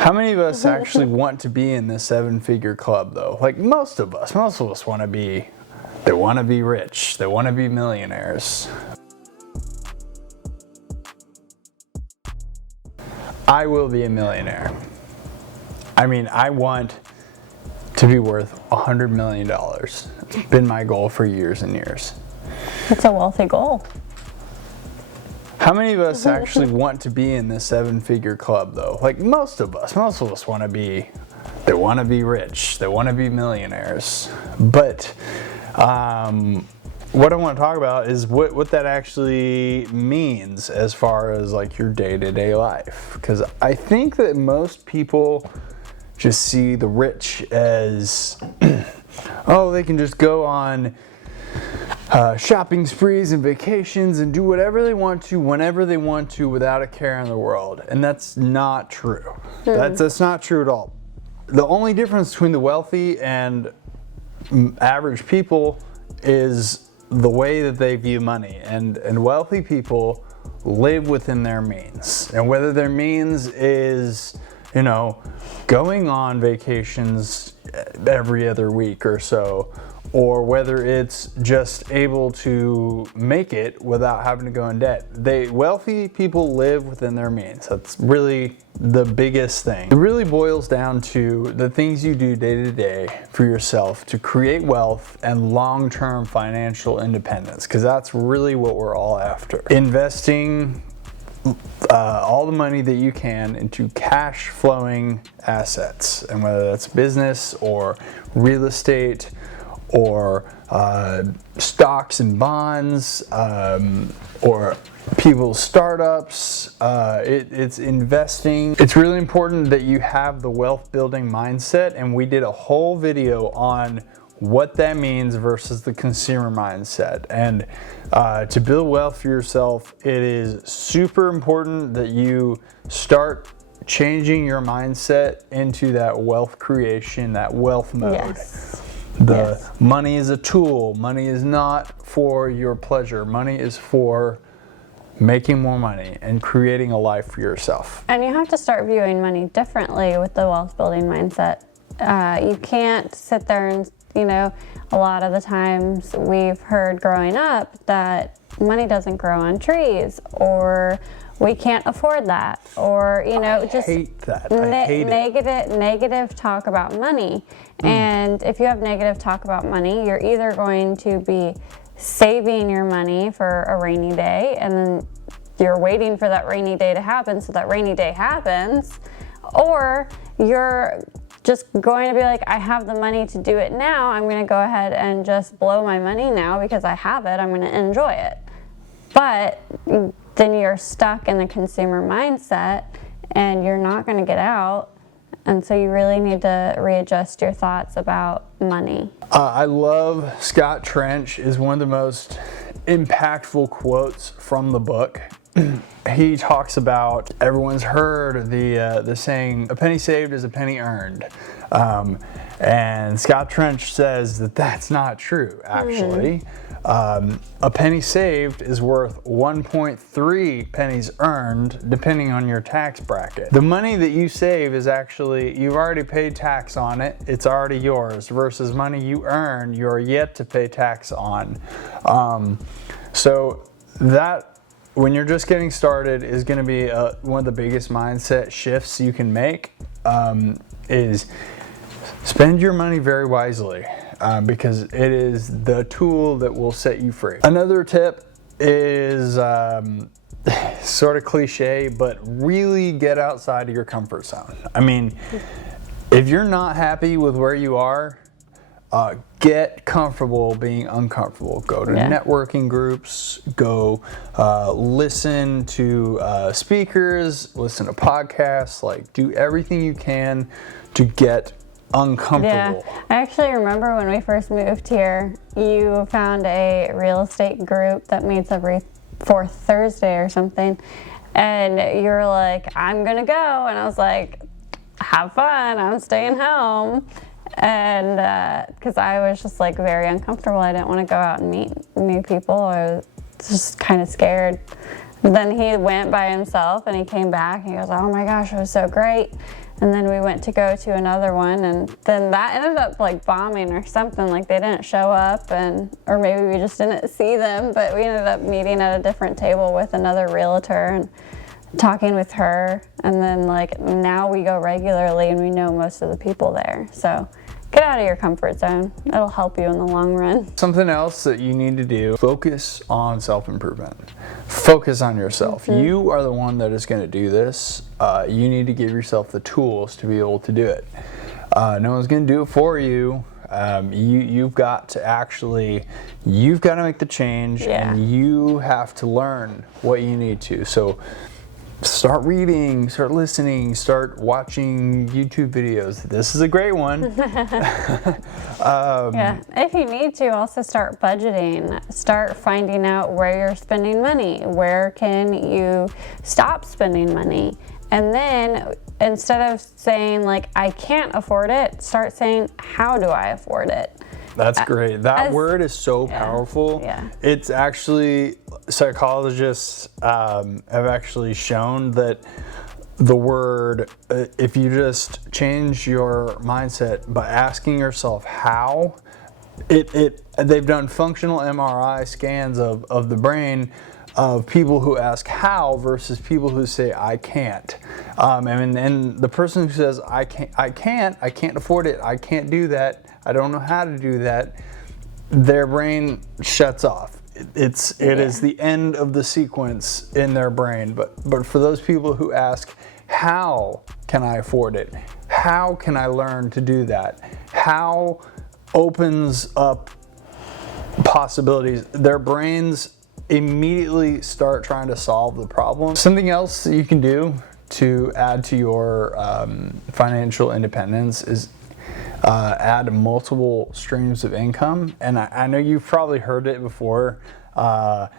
How many of us actually want to be in this 7-figure club though? Like most of us want to be, they want to be rich, they want to be millionaires. I will be a millionaire. I mean, I want to be worth $100 million. It's been my goal for years and years. It's a wealthy goal. How many of us actually want to be in this 7-figure club though? Like most of us want to be, they want to be rich, they want to be millionaires. But what I want to talk about is what that actually means as far as like your day-to-day life. Because I think that most people just see the rich as, oh, they can just go on shopping sprees and vacations and do whatever they want to, whenever they want to, without a care in the world. And that's not true. That's not true at all. The only difference between the wealthy and average people is the way that they view money. And wealthy people live within their means. And whether their means is, you know, going on vacations every other week or so, or whether it's just able to make it without having to go in debt. Wealthy people live within their means. That's really the biggest thing. It really boils down to the things you do day to day for yourself to create wealth and long-term financial independence, because that's really what we're all after. Investing all the money that you can into cash flowing assets, and whether that's business or real estate or stocks and bonds, or people's startups, it's investing. It's really important that you have the wealth building mindset, and we did a whole video on what that means versus the consumer mindset. And to build wealth for yourself, it is super important that you start changing your mindset into that wealth creation, that wealth mode. Yes. Money is a tool. Money is not for your pleasure. Money is for making more money and creating a life for yourself. And you have to start viewing money differently with the wealth building mindset. You can't sit there and, you know, a lot of the times we've heard growing up that money doesn't grow on trees, or we can't afford that, or, you know, just hate that. I hate negative talk about money. And if you have negative talk about money, you're either going to be saving your money for a rainy day, and then you're waiting for that rainy day to happen, so that rainy day happens, or you're just going to be like, I have the money to do it now, I'm going to go ahead and just blow my money now because I have it, I'm going to enjoy it. But then you're stuck in the consumer mindset and you're not going to get out. And so you really need to readjust your thoughts about money. I love Scott Trench is one of the most impactful quotes from the book. He talks about, everyone's heard the saying, a penny saved is a penny earned. And Scott Trench says that that's not true, actually. A penny saved is worth 1.3 pennies earned, depending on your tax bracket. The money that you save is actually, you've already paid tax on it, it's already yours, versus money you earn, you're yet to pay tax on. So that, when you're just getting started, is going to be one of the biggest mindset shifts you can make, is spend your money very wisely, because it is the tool that will set you free. Another tip is sort of cliche, but really get outside of your comfort zone. I mean, if you're not happy with where you are, get comfortable being uncomfortable. Go to networking groups, go listen to speakers, listen to podcasts, like do everything you can to get uncomfortable. Yeah, I actually remember when we first moved here, you found a real estate group that meets every fourth Thursday or something, and you're like, I'm gonna go, and I was like, have fun, I'm staying home. And because I was just like very uncomfortable, I didn't want to go out and meet new people. I was just kind of scared. Then he went by himself and he came back and he goes, oh my gosh, it was so great. And then we went to go to another one, and then that ended up like bombing or something. Like they didn't show up, or maybe we just didn't see them. But we ended up meeting at a different table with another realtor and talking with her. And then like now we go regularly, and we know most of the people there. So get out of your comfort zone. It'll help you in the long run. Something else that you need to do, focus on self-improvement. Focus on yourself. You are the one that is going to do this. You need to give yourself the tools to be able to do it. No one's going to do it for you. You've got to make the change, and you have to learn what you need to. So start reading, start listening, start watching YouTube videos. This is a great one. If you need to, also start budgeting. Start finding out where you're spending money. Where can you stop spending money? And then instead of saying like, I can't afford it, start saying, how do I afford it? That's great. That word is so powerful. Yeah. It's actually, psychologists have actually shown that the word, if you just change your mindset by asking yourself how, they've done functional MRI scans of the brain of people who ask how versus people who say I can't. And the person who says I can't afford it, I can't do that, I don't know how to do that, their brain shuts off. It is the end of the sequence in their brain. But for those people who ask, how can I afford it? How can I learn to do that? How opens up possibilities. Their brains immediately start trying to solve the problem. Something else that you can do to add to your financial independence is add multiple streams of income. And I know you've probably heard it before. The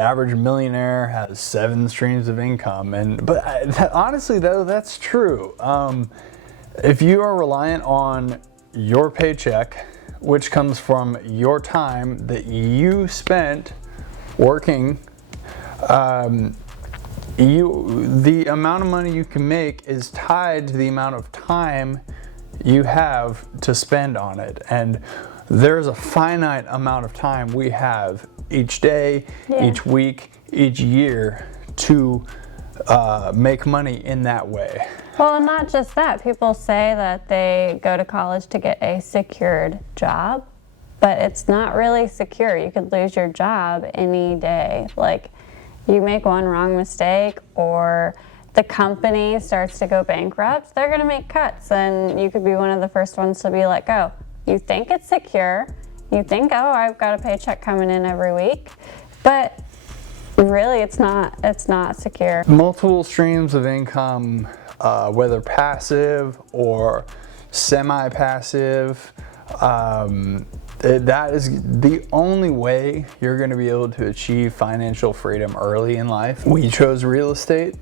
average millionaire has 7 streams of income, but honestly though, that's true. If you are reliant on your paycheck, which comes from your time that you spent working, the amount of money you can make is tied to the amount of time you have to spend on it. And there's a finite amount of time we have each day, each week, each year to make money in that way. Well, and not just that. People say that they go to college to get a secured job, but it's not really secure. You could lose your job any day. Like, you make one wrong mistake or the company starts to go bankrupt, they're going to make cuts, and you could be one of the first ones to be let go. You think it's secure. You think, oh, I've got a paycheck coming in every week, but really it's not secure. Multiple streams of income, whether passive or semi-passive, that is the only way you're going to be able to achieve financial freedom early in life. We chose real estate.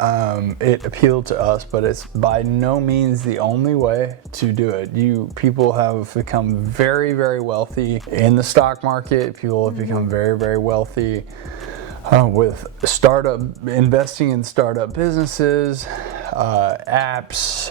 It appealed to us, but it's by no means the only way to do it. People have become very, very wealthy in the stock market. People have become very, very wealthy with investing in startup businesses, apps.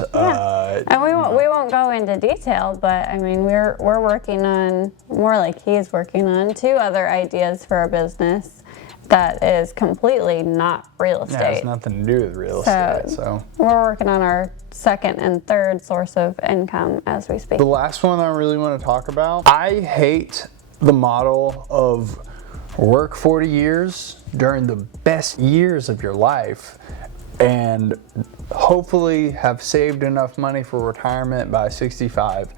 And we won't go into detail, but I mean we're working on, more like he's working on, 2 other ideas for a business that is completely not real estate. Yeah, it has nothing to do with real estate. So we're working on our 2nd and 3rd source of income as we speak. The last one I really want to talk about, I hate the model of work 40 years during the best years of your life and hopefully have saved enough money for retirement by 65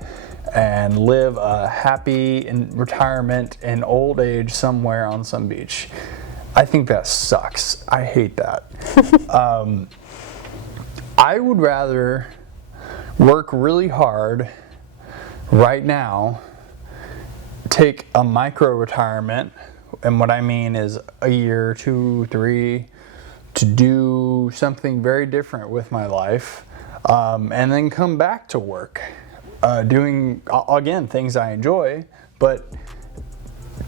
and live a happy retirement in old age somewhere on some beach. I think that sucks. I hate that. I would rather work really hard right now, take a micro retirement, and what I mean is a year, 2, 3, to do something very different with my life, and then come back to work, doing, again, things I enjoy, but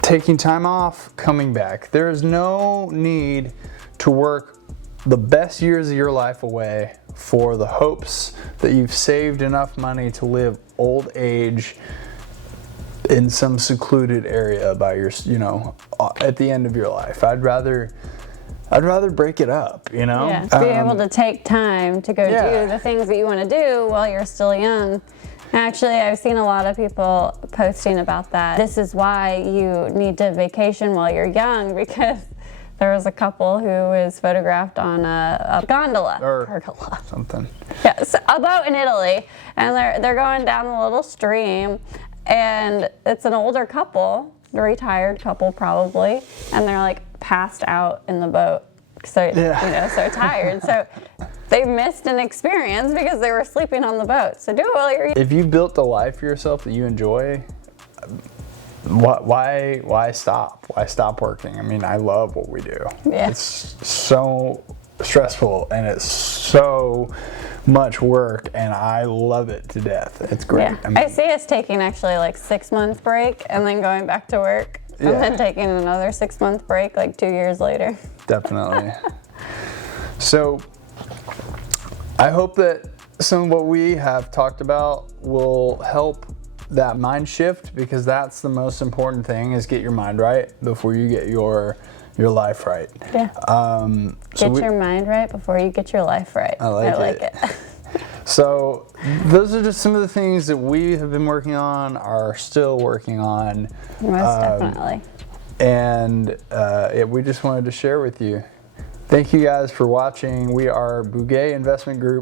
taking time off, coming back. There is no need to work the best years of your life away for the hopes that you've saved enough money to live old age in some secluded area by your, at the end of your life. I'd rather break it up, Yeah, to be able to take time to go do the things that you want to do while you're still young. Actually, I've seen a lot of people posting about that. This is why you need to vacation while you're young, because there was a couple who was photographed on a gondola. Pergola. Something. Yes, a boat in Italy, and they're going down a little stream, and it's an older couple, a retired couple probably, and they're like passed out in the boat. So so tired. So they missed an experience because they were sleeping on the boat. So do it while you're. If you built a life for yourself that you enjoy, why stop? Why stop working? I mean, I love what we do. Yeah. It's so stressful and it's so much work, and I love it to death. It's great. Yeah. I see us taking actually like 6 months break and then going back to work. And then taking another 6 month break like 2 years later. Definitely. So I hope that some of what we have talked about will help that mind shift, because that's the most important thing, is get your mind right before you get your life right. Yeah. Get your mind right before you get your life right. I like it. So those are just some of the things that we have been working on, are still working on. Most definitely. And we just wanted to share with you. Thank you guys for watching. We are Bugay Investment Group.